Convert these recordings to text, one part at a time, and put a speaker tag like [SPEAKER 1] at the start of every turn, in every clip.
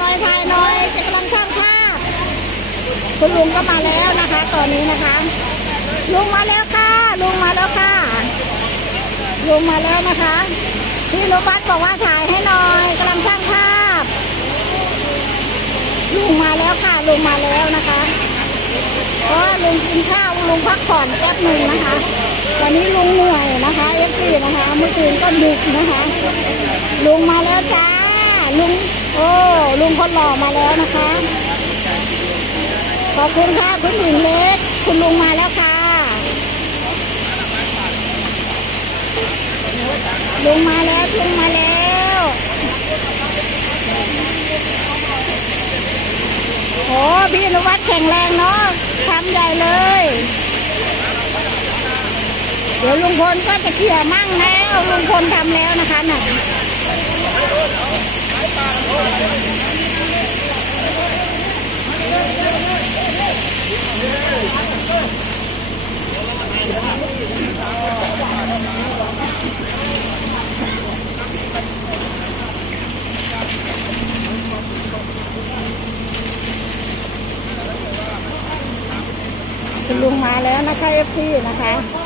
[SPEAKER 1] น้อยถ่ายน้อยจะกำลังสร้างภาพคุณลุงก็มาแล้วนะคะ ตอนนี้นะคะ ลุงมาแล้วค่ะ ลุงมาแล้วค่ะ ลุงมาแล้วนะคะพี่นุวัฒน์บอกว่าถ่ายให้หน่อยกำลังสร้างภาพ ลุงมาแล้วค่ะ ลุงมาแล้วนะคะเพราะว่าลุงกินข้าวลุงพักผ่อนแป๊บหนึ่งนะคะตอนนี้ลุงเหนื่อยนะคะเอฟซีนะคะเมื่อคืนก็ดึกนะคะ ลุงมาแล้วจ้าลุง โอ้ลุงคนหล่อมาแล้วนะคะ ขอบคุณค่ะคุณหญิงเล็ก คุณลุงมาแล้วค่ะ ลุงมาแล้วลุงมาแล้วโอ้พี่นวัดแข็งแรงเนาะทำใหญ่เลย เดี๋ยวลุงพลก็จะเขี่ยมั่งแล้วลุงพลทำแล้วนะคะหน่ะ คุณลุงมาแล้วนะคะเอฟซีนะคะ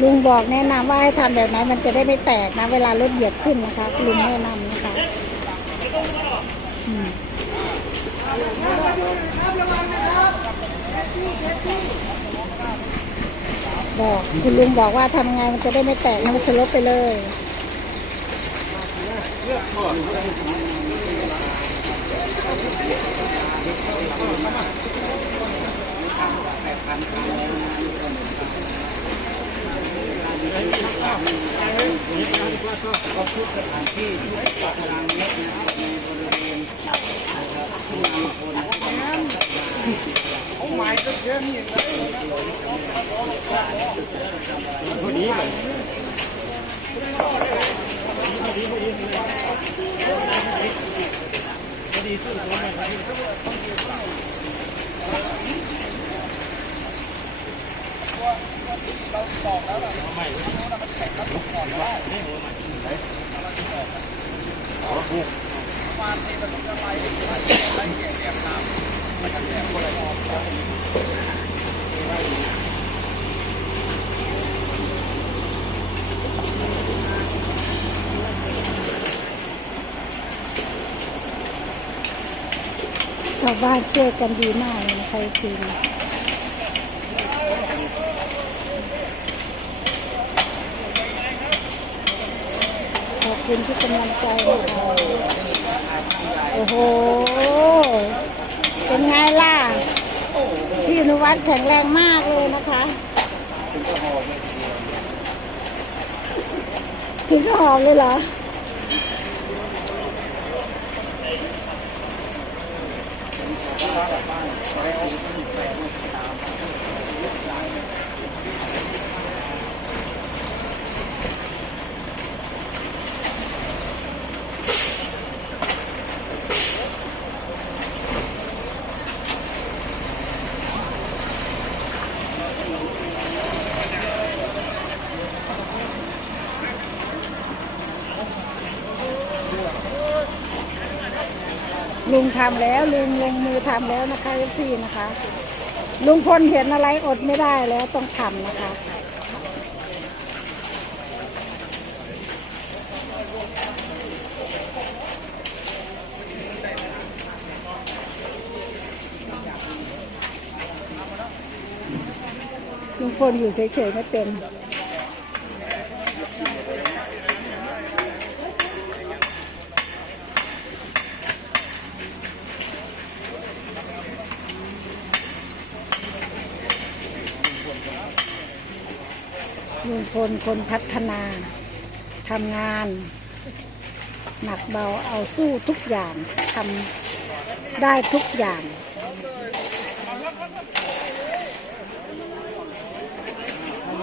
[SPEAKER 1] ลุงบอกแนะนำว่าให้ทำแบบไหนมันจะได้ไม่แตกนะ เวลารถเหยียบขึ้นนะคะลุงแนะนำนะคะบอกคุณลุงบอกว่าทำไงมันจะได้ไม่แตกให้มันสลบไปเลย
[SPEAKER 2] ก็ทุกสถานที่ทุกตารางเมตรนะครับในบริเวณผู้นำคนเขาหมายก็เยอะนี่เลยพอดีเลยพอดีพอดีพอดีขึ้นตัวใหม่
[SPEAKER 1] ชาวบ้านช่วยกันดีมากเลยนะคะจริงขอบ คุณที่กำลังใจนะคะโอ้โห เป็นไงล่ะ พี่อนุวัฒน์แข็งแรงมากเลยนะคะถึงก็หอมเลยเหรอ ลุงทำแล้วลุงลงมือทำแล้วนะคะพี่นะคะ ลุงพลเห็นอะไรอดไม่ได้แล้วต้องทำนะคะลุงพลอยู่เฉยๆไม่เป็น ลุงพลคนพัฒนาทำงาน หนักเบาเอาสู้ทุกอย่างทำได้ทุกอย่าง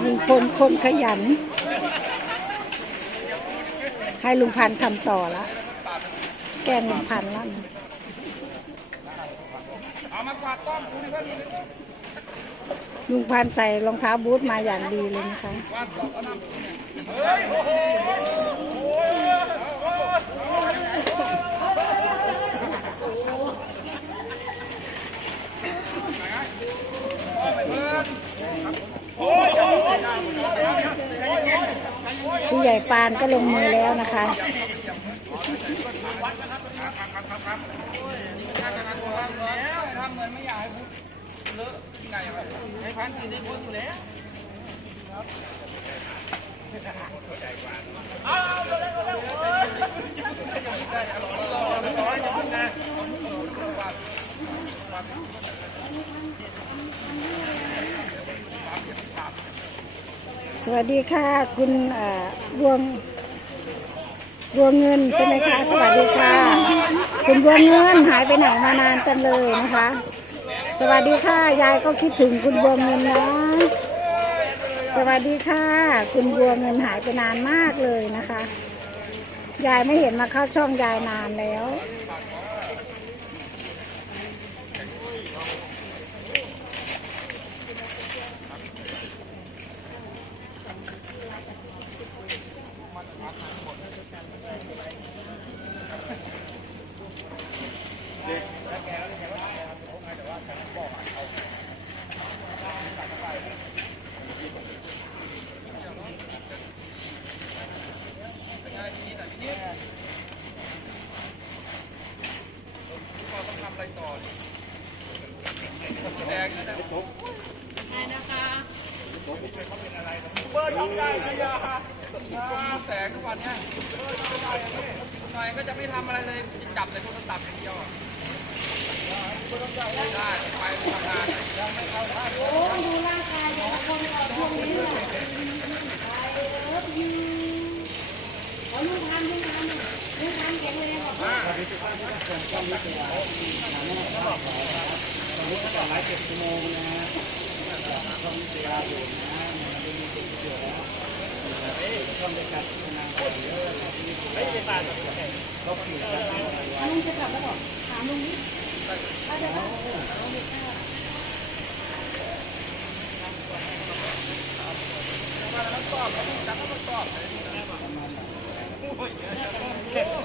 [SPEAKER 1] ลุงพลคนขยัน ให้ลุงพันทำต่อละ แกล้งลุงพันละเอามากวาดต้อมคุณนี่เพื่อน ลุงพันใส่รองเท้าบูทมาอย่างดีเลยนะคะผู้ใหญ่ปานก็ลงมือแล้วนะคะแล้วทำเงินไม่อยากให้พูด เลอะที่ไหนวะให้พันสี่ได้พ้นอยู่แล้วสวัสดีค่ะ คุณเอ่อดวงดวงเงินใช่ไหมคะ สวัสดีค่ะ คุณดวงเงินหายไปไหนมานานจังเลยนะคะ สวัสดีค่ะ ยายก็คิดถึงคุณดวเงินนะ สวัสดีค่ะ คุณดวเงินหายไปนานมากเลยนะคะ ยายไม่เห็นมาเข้าช่องยายนานแล้ว แดงนะเนี่ยเบิร์ดทำได้นะยาแสงทุกวันเนี่ยหน่อยก็จะไม่ทำอะไรเลยจะจับแต่โทรศัพท์อย่างเดียวอะไม่ได้ไปท
[SPEAKER 2] ำ งานเอ่อเยอะ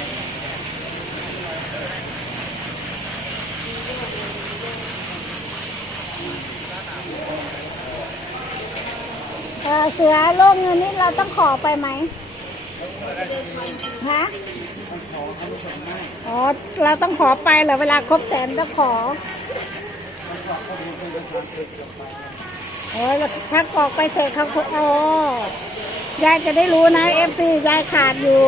[SPEAKER 1] เสือโลกเงินนี่เราต้องขอไปไหมฮะอ๋อ เราต้องขอไปเหรอเวลาครบแสนต้องขอโอ้ยถ้ากรอกไปเสร็จเขาก็อ๋อยายจะได้รู้นะเอฟซียายขาดอยู่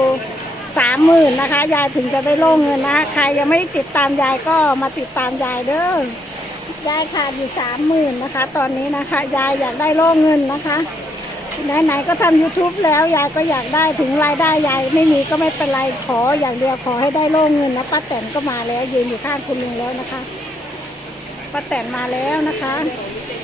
[SPEAKER 1] สามหมื่นนะคะ ยายถึงจะได้โล่งเงินนะ ใครยังไม่ติดตามยายก็มาติดตามยายเด้อยายขาดอยู่สามหมื่นนะคะ ตอนนี้นะคะ ยายอยากได้โล่งเงินนะคะ ไหนๆก็ทำ YouTube แล้วยายก็อยากได้ถึงรายได้ยายไม่มีก็ไม่เป็นไรขออย่างเดียวขอให้ได้โล่งเงินนะป้าแตนก็มาแล้วยืนอยู่ข้างคุณลุงแล้วนะคะป้าแตนมาแล้วนะคะ